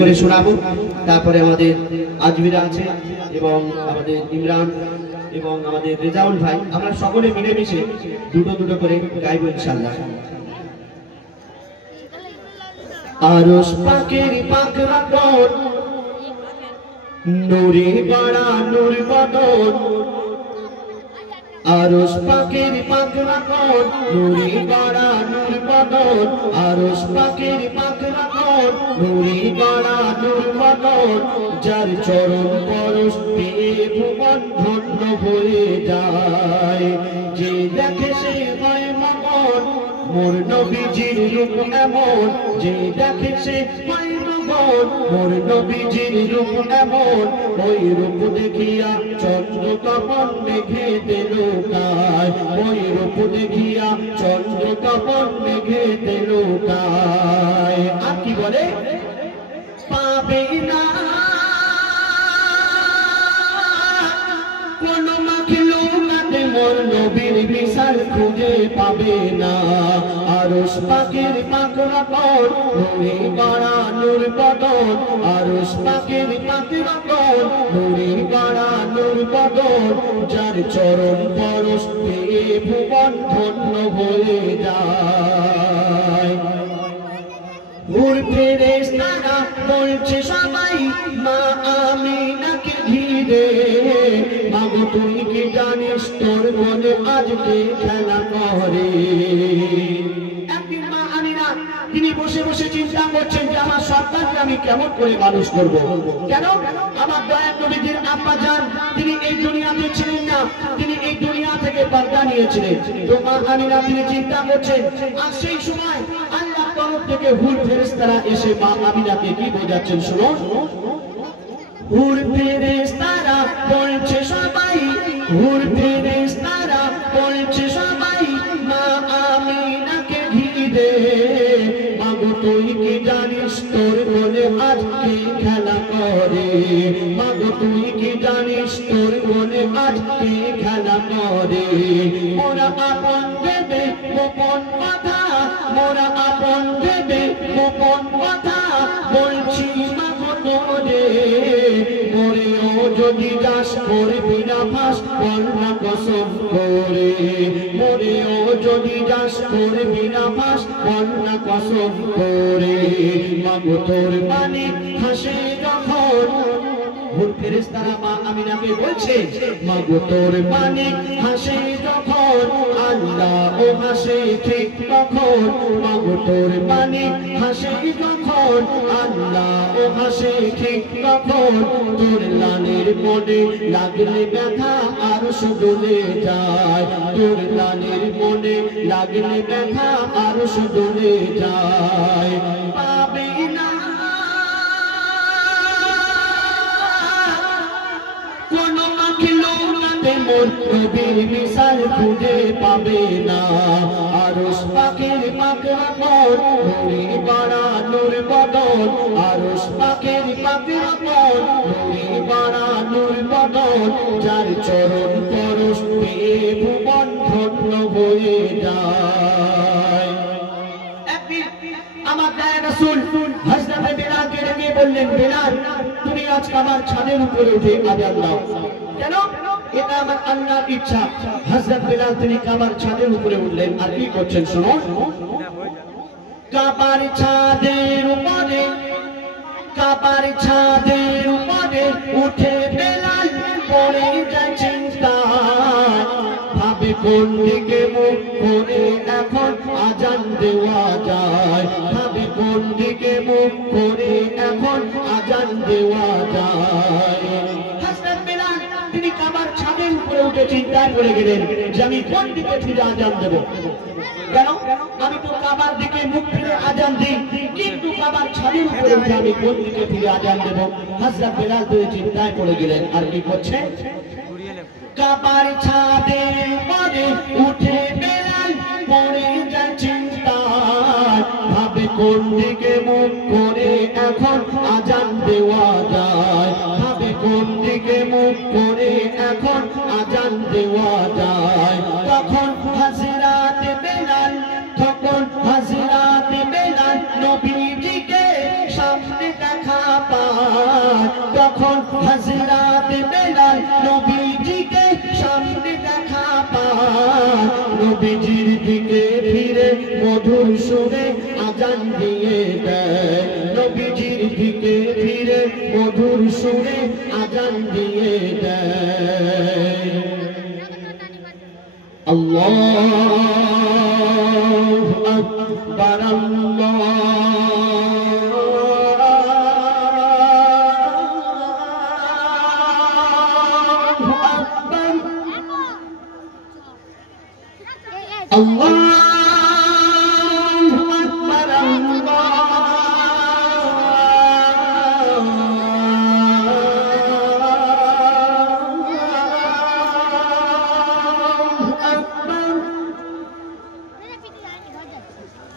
করে শোনাবো। তারপরে আমাদের আজমিরা আছে এবং আমাদের ইমরান এবং আমাদের রেজাউল ভাই, আমরা সকলে মিলেমিশে দুটো দুটো করে গাইব ইনশাআল্লাহ। আরশ পাকের পাকরা কোন নূরে বাড়া নূর বদন, আরশ পাকের পাকরা কোন নূরে বাড়া নূর বদন, আরশ পাকের পাকরা কোন নূরে বাড়া নূর বদন, যার চরণ পরশ পেয়ে ভুবন ধন্য হয়ে যায়, যে দেখে সে হয় মগন মোর নবীজির রূপ এমন, যে দেখে সে হয় মগন মোর নবীজির রূপ এমন, ওই রূপ দেখিয়া চন্দ্র তপন মেঘেতে লোকায়, ওই রূপ দেখিয়া চন্দ্র তপন মেঘেতে লোকায়। আর কি বলে পাবে না কোন মাখলুকাতে মোর নবীর মিসাল খুঁজে পাবে না, আরশ পাকের পাকরা কোন নূরে বাড়া নূর বদন, আরশ পাকের পাকরা কোন নূরে বাড়া নূর বদন, যার চরণ পরশ পেয়ে ভুবন ধন্য হয়ে যায়। হুর ফেরেশতারা বলছে সবাই মা আমিনাকে ঘিরে, মাগো তুই কি জানিস তোর মনে আজকে খেলা করে। একদিন মা আমিনা তিনি বসে বসে চিন্তা করছেন যে আমার সন্তানকে আমি কেমন করে মানুষ করব। কেন? আমার দয়ার নবীজির আব্বা জান তিনি এই দুনিয়াতে ছিলেন না, তিনি এই দুনিয়া থেকে পর্দা নিয়েছিলেন। তো মা আমিনা তিনি চিন্তা করছেন, আর সেই সময় আল্লাহ তরফ থেকে হুর ফেরেশতারা এসে মা আমিনাকে কি বোঝাচ্ছেন শুনুন। হুর ফেরেশতারা বলছে সবাই, হুর ফেরেশতারা বলছে সবাই মা আমিনাকে ঘিরে, মাগো তুই কি জানিস তোর মনে আজকে খেলা করে, মাগো তুই কি জানিস তোর মনে আজকে খেলা করে। মোরা আপন ভেবে গোপন কথা, মোরা আপন ভেবে গোপন কথা বলছি মাগো তোরে, মরেও যদি যাস করবি না ফাঁস বল না কসম করে, মরেও যদি যাস করবি না ফাঁস বল না কসম করে। মাগো তোর মানে হাসে যখন, হুর ফেরেশতারা মা আমিনাকে বলছে মাগো তোর মানে হাসে যখন, আল্লাহ ও হাসে ঠিক তখন, মাগো তোর মানে হাসে যখন, আল্লাহ ও হাসে ঠিক তখন, তোর লানের মনে লাগলে ব্যথা আরশ ডলে যায়, তোর লানের মনে লাগলে ব্যথা আরশ ডলে যায়। পাবে না কোন মাখলুকাতে মোর নবীর মিসাল খুঁজে পাবে না, আরশ পাকের পাকরা কোন নূরে বাড়া নূর বদন, আরশ পাকের পাকরা কোন নূরে বাড়া নূর বদন, যার চরণ পরশ পেয়ে ভুবন ধন্য হয়ে যায়। আমার দয়ার রাসূল হযরত বেলালকে ডেকে বললেন, বেলাল তুমি আজ আমার ছাদের উপরে উঠে আযান দাও। কেন? এটা আমার আল্লাহর ইচ্ছা। হযরত বেলাল তিনি কাবার ছাদের উপরে উঠলেন, আর কি করছেন শুনুন। কাবার ছাদের উপরে, কাবার ছাদের উপরে উঠে বেলাল পড়ে যায় চিন্তায়, ভাবে কোন দিকে মুখ করে এখন আযান দেওয়া যায়, ভাবে কোন দিকে মুখ করে এখন আযান দেওয়া যায়। হযরত বেলাল তিনি কাবার ছাদের উপরে উঠে চিন্তায় পড়ে গেলেন যে আমি কোন দিকে ফিরে আযান দেব। কেন? আমি তো কাবার দিকে মুখ ফিরে আযান দিই, কিন্তু কাবার ছাদের উপরে উঠে আমি কোন দিকে ফিরে আযান দেব। হযরত বেলাল তো চিন্তায় পড়ে গেলেন, আর কি করছে। কাবার ছাদের উপরে উঠে বেলাল পড়ে যায় চিন্তায়, ভাবে কোন দিকে মুখ করে এখন আযান দেওয়া যায়, ভাবে কোন দিকে মুখ করে এখন আযান দেওয়া যায়। তখন হযরত বেলাল, তখন হযরত বেলাল নবীজিকে সামনে দেখা তখন হযরত বেলাল নবীজিকে সামনে দেখা পায় নবীজির দিকে ফিরে মধুর সুরে আজান দিয়ে দেয় নবীজির দিকে ফিরে মধুর সুরে আজান দিয়ে দেয় আল্লাহু আকবার Allahu Akbar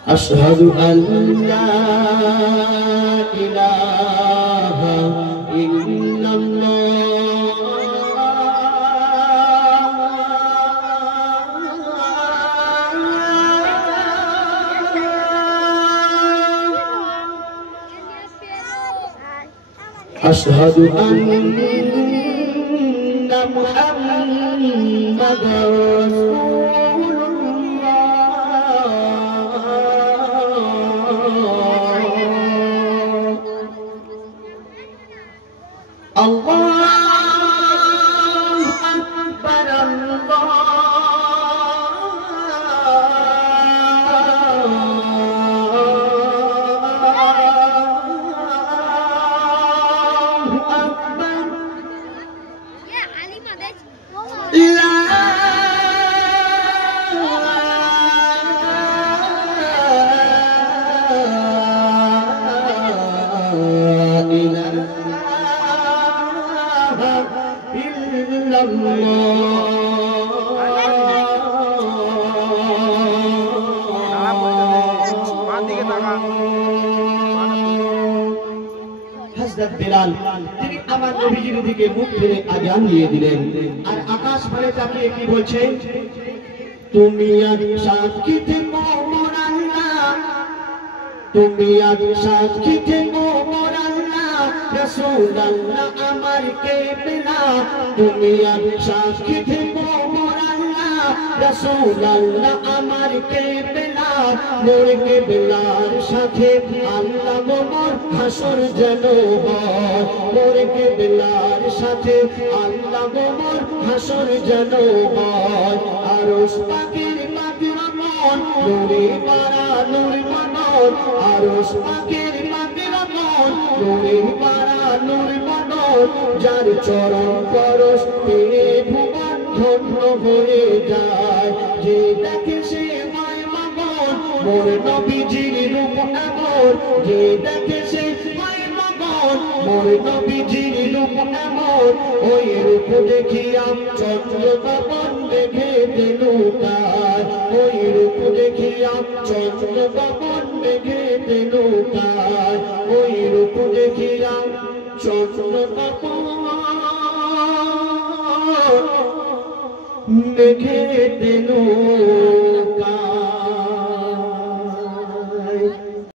Ashhadu an la ilaha illallah Ashhadu anna Muhammadar Rasulullah Allahu Akbar হযরত বেলাল তিনি আমার নবীজির দিকে মুখ ফিরে আজান দিয়ে দিলেন আর আকাশ পানে তাকিয়ে কি বলছে তুমি আজ সাক্ষী থেকো মোর আল্লাহ তুমি আজ সাক্ষী থেকো মোর আল্লাহ রাসূলুল্লাহ আমার কেবলা তুমি আজ সাক্ষী থেকো মোর আল্লাহ রাসূলুল্লাহ আমার কেবলা মোর কেবলার সাথে আল্লাহ মোর হাসর যেন হয় মোর কেবলার সাথে আল্লাহ মোর হাসর যেন হয় আরশ পাকের মাগরামন নূরে পারা নূর মনর আরশ পাকের মাগরামন নূরে পারা নূর মনর যার চরণ পরশ পেয়ে ভুবন ধন্য হয়ে যায় যে দেখে সে হয় মামন মোর নবীজির রূপ এমন যে দেখে সে হয় মামন মোর নবীজির রূপ এমন ওই রূপ দেখিয়া চন্দ্র তপন দেখে দেলুকায় ওই রূপ দেখিয়া চন্দ্র তপন দেখে দেলুকায় ওই রূপ দেখিয়া চন্দ্র তপন দেখে দেলুকায়